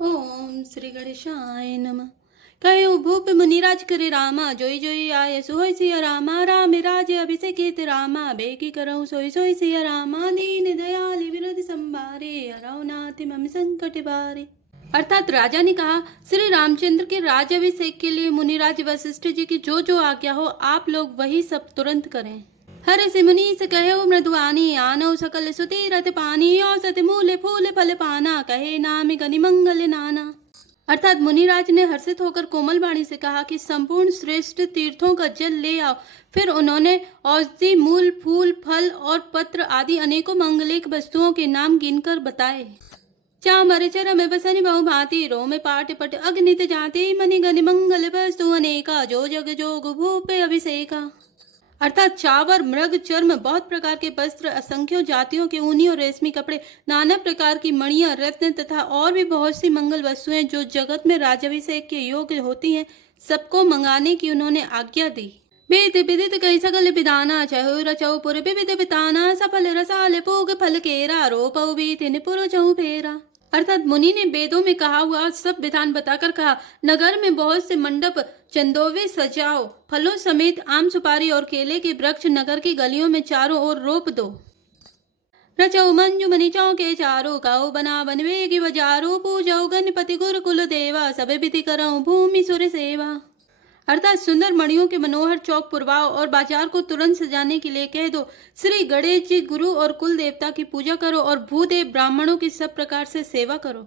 ओम श्री गणेशाय नमः। कयो भूप मुनिराज करे रामा, जोई जोई आय सोई सिया रामा। राम राज अभिषेकित रामा, बेकी करऊँ सोई सोई सिया रामा। दीन दयाल विरध संभारे, हरऊ नाथ मम संकट बारे। अर्थात राजा ने कहा, श्री रामचंद्र के राजाभिषेक के लिए मुनिराज वशिष्ठ जी की जो जो आज्ञा हो, आप लोग वही सब तुरंत करें। हर से मुनि से कहे मृदुआनी, आनौ सकल सुती रत पानी। औसत मूल फूल फल पाना, कहे नाम गनि मंगल नाना। अर्थात मुनिराज ने हर्षित होकर कोमल वाणी से कहा कि संपूर्ण श्रेष्ठ तीर्थों का जल ले आओ। फिर उन्होंने औषधि मूल फूल फल और पत्र आदि अनेकों मंगलिक वस्तुओं के नाम गिनकर बताए। चामर चरम बसन बहु भांति, रोम पाट पट अग्नित जाति। मणि गनि मंगल वस्तु अनेका, जो जग जोग भूप अभिषेका। अर्थात चावर मृग चर्म बहुत प्रकार के वस्त्र, असंख्यों जातियों के ऊनी और रेशमी कपड़े, नाना प्रकार की मणियां रत्न तथा और भी बहुत सी मंगल वस्तुएं जो जगत में राजाभिषेक के योग्य होती हैं, सबको मंगाने की उन्होंने आज्ञा दी। वेद विदित कई सकल विधाना, चहु रचौ पुर विविध बिताना। सफल रसाल पूग फल केरा, रोपौ बीतिन पुर चहु फेरा। अर्थात मुनि ने वेदों में कहा हुआ सब विधान बताकर कहा, नगर में बहुत से मंडप चंदोवे सजाओ, फलों समेत आम सुपारी और केले के वृक्ष नगर की गलियों में चारों ओर रोप दो। रचौ मंजू मनि चौके चारो, काओ बना बन वेगी बजारो। पूजौ गणपति गुर कुल देवा, सब विधि करऊं भूमि सुर सेवा। अर्थात सुंदर मणियों के मनोहर चौक पुरवाओ और बाजार को तुरंत सजाने के लिए कह दो। श्री गणेश जी गुरु और कुल देवता की पूजा करो और भूदेव ब्राह्मणों की सब प्रकार से सेवा करो।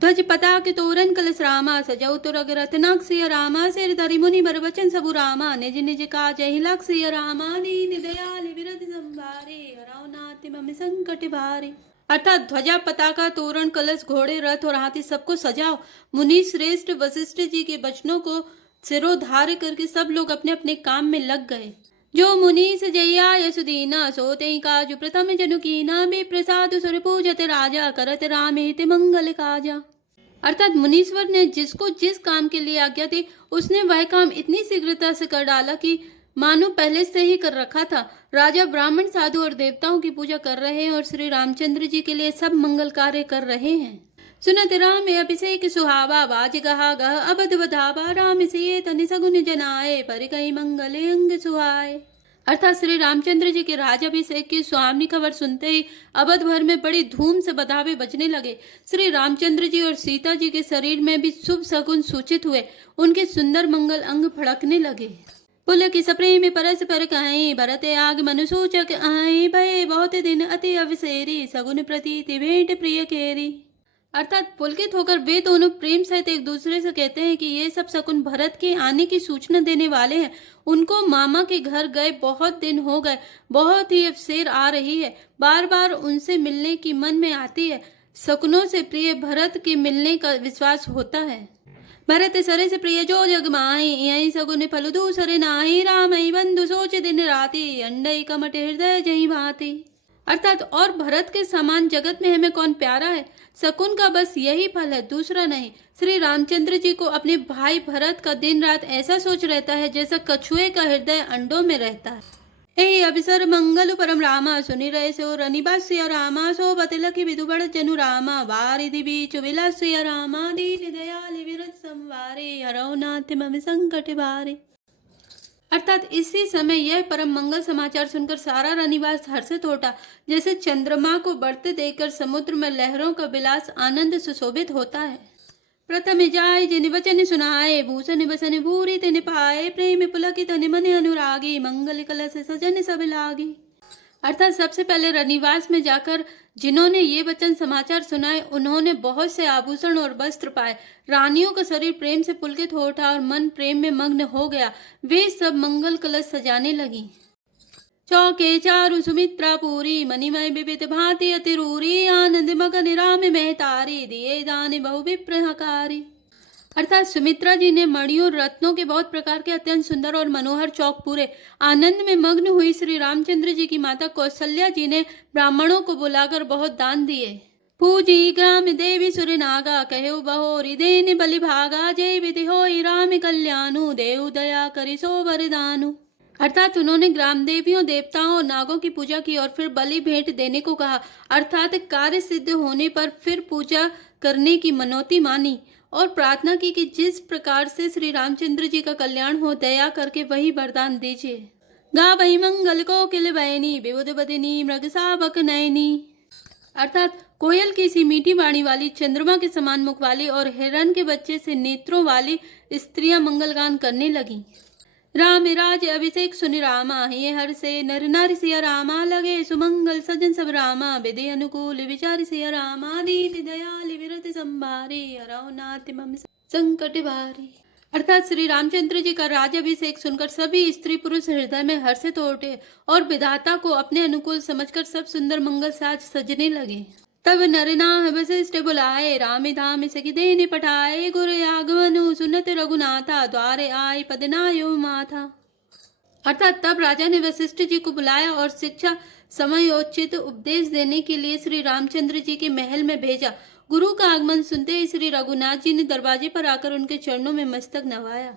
ध्वज पताक तोरण कलश रामा, सजौ तुरग रत्नाक सिया रामा। सिर धरि मुनि बर बचन सबु रामा, निज निज काज हिलाक सिया रामा। दीन दयाल विरध संभारे, हरऊ नाथ मम संकट भारे। अर्थात ध्वजा पताका तोरण कलश घोड़े रथ और हाथी सबको सजाओ। मुनि श्रेष्ठ वशिष्ठ जी के वचनों को सिरोधार्य करके सब लोग अपने अपने काम में लग गए। जो मुनि सजैया यसुदीना, सोते काजु प्रथम जनु कीना। प्रसाद सुर पूजत राजा, करत राम हित मंगल काजा। अर्थात मुनीश्वर ने जिसको जिस काम के लिए आज्ञा दी, उसने वह काम इतनी शीघ्रता से कर डाला कि मानो पहले से ही कर रखा था। राजा ब्राह्मण साधु और देवताओं की पूजा कर रहे हैं और श्री रामचंद्र जी के लिए सब मंगल कार्य कर रहे हैं। सुनत राम अभिषेक सुहावा, बाज गहा गह अबध बधावा। राम सिए तनि सगुन जनाए, पर कई मंगल अंग सुहाए। अर्थात श्री रामचंद्र जी के राजाभिषेक की सुहावनी खबर सुनते ही अवध भर में बड़ी धूम से बधावे बजने लगे। श्री रामचंद्र जी और सीता जी के शरीर में भी शुभ शकुन सूचित हुए। उनके सुंदर मंगल अंग फड़कने लगे। पुल की सप्रेम परस पर कहीं, भरत आग मनु सूचक आए। भय बहुत दिन अति अवसेरी, सगुन प्रतीति भेंट प्रिय केरी। अर्थात पुलकित होकर वे दोनों प्रेम सहित एक दूसरे से कहते हैं कि ये सब शकुन भरत के आने की सूचना देने वाले हैं। उनको मामा के घर गए बहुत दिन हो गए, बहुत ही अफसेर आ रही है। बार बार उनसे मिलने की मन में आती है। शकुनों से प्रिय भरत के मिलने का विश्वास होता है। भरत सरे से प्रिय जो जग माही, यही सगुन फल दूसरे नाही। राम बंधु सोच दिन राति, अंडई कमट हृदय जही भांति। अर्थात और भरत के समान जगत में हमें कौन प्यारा है। शकुन का बस यही फल है, दूसरा नहीं। श्री रामचंद्र जी को अपने भाई भरत का दिन रात ऐसा सोच रहता है जैसा कछुए का हृदय अंडों में रहता है। ए अभिसर मंगल परम रामा, सुनि रहे सो रनिबास्य रामा। सो बतलखि विदु बड़ जनु रामा, वारिधि बीच विलास्य रामा। दीन दयाल विरध संवारे, हरऊ नाथ मम संकट भारे। अर्थात इसी समय यह परम मंगल समाचार सुनकर सारा रनिवास हर्षित होता, जैसे चंद्रमा को बढ़ते देखकर समुद्र में लहरों का विलास आनंद सुशोभित होता है। प्रथम जाय जिन वचन सुनाए, भूषण बसन भूरि तिन पाए। प्रेम पुलकित मन अनुरागी, मंगल कलश सजन सब लागी। अर्थात सबसे पहले रनिवास में जाकर जिन्होंने ये वचन समाचार सुनाए, उन्होंने बहुत से आभूषण और वस्त्र पाए। रानियों का शरीर प्रेम से पुलकित हो उठा और मन प्रेम में मग्न हो गया। वे सब मंगल कलश सजाने लगी। चौके चारु सुमित्रा पूरी, मणिमय विविध भांति अतिरूरी। आनंद मगन राम महतारी, दिए दान बहु विप्रहकारी। अर्थात सुमित्रा जी ने मणियों रत्नों के बहुत प्रकार के अत्यंत सुंदर और मनोहर चौक पूरे। आनंद में मग्न हुई श्री रामचंद्र जी की माता कौशल्या जी ने ब्राह्मणों को बुलाकर बहुत दान दिए। पूजी ग्राम देवी सुर नागा, कहो बहोरी देन बलि भागा। जय विधि होई राम कल्याणु, देव दया करि सो वरदानु। अर्थात उन्होंने ग्राम देवियों देवताओं और नागों की पूजा की और फिर बलि भेंट देने को कहा। अर्थात कार्य सिद्ध होने पर फिर पूजा करने की मनौती मानी और प्रार्थना की कि जिस प्रकार से श्री रामचंद्र जी का कल्याण हो, दया करके वही वरदान दीजिए। गा वही मंगल कोकिल बयनी विबुध बदिनी मृग साबक नयनी। अर्थात कोयल की सी मीठी वाणी वाली, चंद्रमा के समान मुख वाली और हिरण के बच्चे से नेत्रों वाली स्त्रियां मंगलगान करने लगी। राम राज अभिषेक सुनि रामा, ये हर से नर नारी सिया रामा, लगे सुमंगल सजन सब रामा, विधि अनुकूल विचार सिया रामा, दीन दयाल विरत संभारे, हरौ नाथ मम संकट भारी। अर्थात श्री रामचंद्र जी का राजाभिषेक सुनकर सभी स्त्री पुरुष हृदय में हर्षित हो उठे और विधाता को अपने अनुकूल समझकर सब सुंदर मंगल साज सजने लगे। तब नरनाह वशिष्ठ बुलाए, राम धाम सखी देने पठाए, गुरु आगमनु सुनत रघुनाथा, द्वारे आय पदनायो माथा। अर्थात तब राजा ने वशिष्ठ जी को बुलाया और शिक्षा समयोचित उपदेश देने के लिए श्री रामचंद्र जी के महल में भेजा। गुरु का आगमन सुनते ही श्री रघुनाथ जी ने दरवाजे पर आकर उनके चरणों में मस्तक नवाया।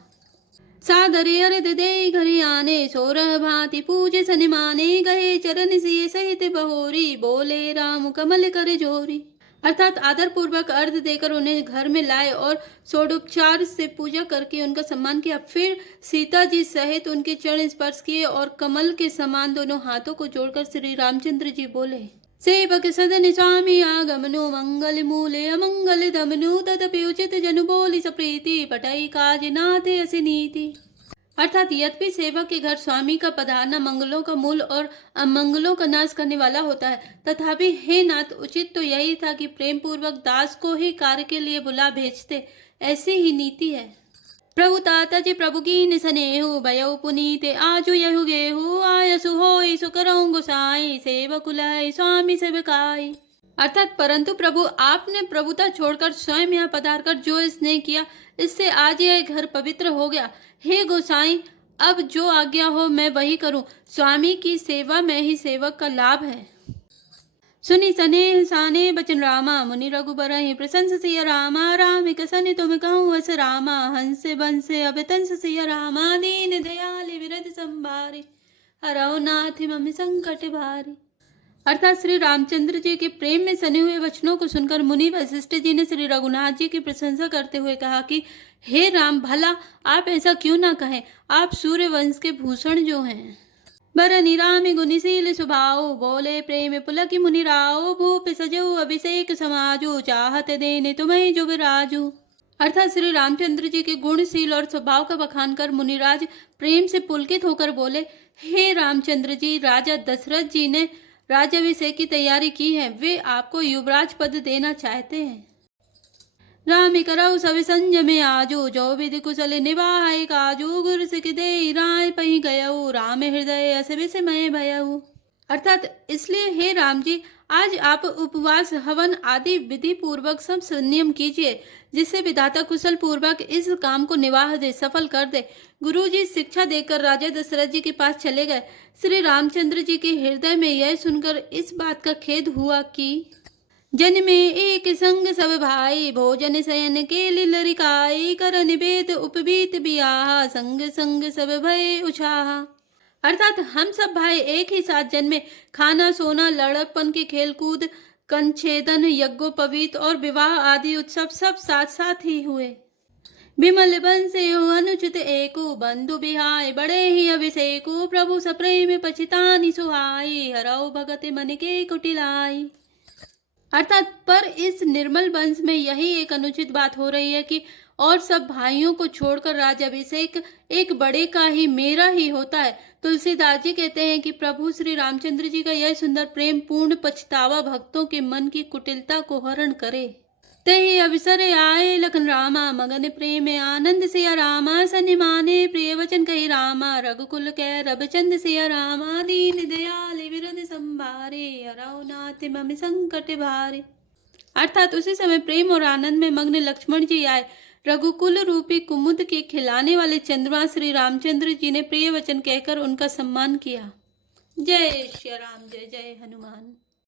सादरे अरद दे घरे आने, सोरह भांति पूजे सनिमाने, गए चरण सिए सहित बहोरी, बोले राम कमल कर जोरी। अर्थात आदर पूर्वक अर्घ देकर उन्हें घर में लाए और षोडोपचार से पूजा करके उनका सम्मान किया। फिर सीता जी सहित उनके चरण स्पर्श किए और कमल के समान दोनों हाथों को जोड़कर श्री रामचंद्र जी बोले, सेवक सदन स्वामी आगमनो, मंगल मूले अमंगल दमनु, तदपि उचित जनु बोली सप्रीति, पटाई काज नाथे असी नीति। अर्थात यद्यपि सेवक के घर स्वामी का पधारना मंगलों का मूल और अमंगलों का नाश करने वाला होता है, तथापि हे नाथ, उचित तो यही था कि प्रेम पूर्वक दास को ही कार्य के लिए बुला भेजते। ऐसी ही नीति है। प्रभु ताता जी प्रभु की स्नेहु, भयउ पुनीते आजु यहु गेहु, आयसु होई सुकरऊ गोसाई, सेवकुलय स्वामी सेवकाई। अर्थात परंतु प्रभु आपने प्रभुता छोड़कर स्वयं यहाँ पधार कर जो स्नेह किया, इससे आज यह घर पवित्र हो गया। हे गोसाई, अब जो आज्ञा हो मैं वही करूं। स्वामी की सेवा में ही सेवक का लाभ है। सुनि सने साने बचन रामा, मुनि रघुबर प्रशंस सिया रामा, राम कसनि तुम कहूँ अस रामा, हंस बंस अभितंस सिया रामा, दीन दयाल विरत संभारे, हरौ नाथ मम संकट भारी। अर्थात श्री रामचंद्र जी के प्रेम में सने हुए वचनों को सुनकर मुनि वशिष्ठ जी ने श्री रघुनाथ जी की प्रशंसा करते हुए कहा कि हे राम, भला आप ऐसा क्यों ना कहें, आप सूर्य वंश के भूषण जो हैं। बरनि राम गुणशील स्वभाव, बोले प्रेम पुलक मुनि राव, भूप सजो अभिषेक समाजो, चाहत देने तुम्हें जुगराजू। अर्थात श्री रामचंद्र जी के गुणशील और स्वभाव का बखान कर मुनिराज प्रेम से पुलकित होकर बोले, हे रामचंद्र जी, राजा दशरथ जी ने राज्याभिषेक की तैयारी की है, वे आपको युवराज पद देना चाहते हैं। राम करऊ सब संजम आजो, जो विधि कुशल निवाह काजू, गुरु सिख दे राय पही गयऊ, राम हृदय अस विस्मय भयऊ। अर्थात इसलिए हे राम जी, आज आप उपवास हवन आदि विधि पूर्वक सब संयम कीजिए, जिससे विधाता कुशल पूर्वक इस काम को निवाह दे, सफल कर दे। गुरु जी शिक्षा देकर राजा दशरथ जी के पास चले गए। श्री रामचंद्र जी के हृदय में यह सुनकर इस बात का खेद हुआ कि जन में एक संग सब भाई, भोजन शयन के लिलरिकाई, कर निवेद उपवीत बियाह, संग संग सब भय उछाहा। अर्थात हम सब भाई एक ही साथ जन्मे, खाना सोना लड़कपन के खेलकूद कंछेदन यज्ञोपवीत और विवाह आदि उत्सव सब साथ साथ ही हुए। विमल बंसे अनुचित एको, बंधु बिहाय बड़े ही अभिषेको, प्रभु सप्रेम पछितानि सुहाई, हरौ भगत मन के कुटिलाई। अर्थात पर इस निर्मल वंश में यही एक अनुचित बात हो रही है कि और सब भाइयों को छोड़कर राज्याभिषेक एक बड़े का ही, मेरा ही होता है। तुलसीदास जी कहते हैं कि प्रभु श्री रामचंद्र जी का यह सुंदर प्रेम पूर्ण पछतावा भक्तों के मन की कुटिलता को हरण करे। तेहि अवसर आए लखन रामा, मगन प्रेम आनंद सिया रामा, सनिमाने प्रिय वचन कही रामा, रघुकुल कै रबचंद सिया रामा, दीन दयाल विरद संभारे, हरौ नाथ मम संकट भारे। अर्थात उसी समय प्रेम और आनंद में मग्न लक्ष्मण जी आए। रघुकुल रूपी कुमुद के खिलाने वाले चंद्रमा श्री रामचंद्र जी ने प्रिय वचन कहकर उनका सम्मान किया। जय श्री राम, जय जय हनुमान।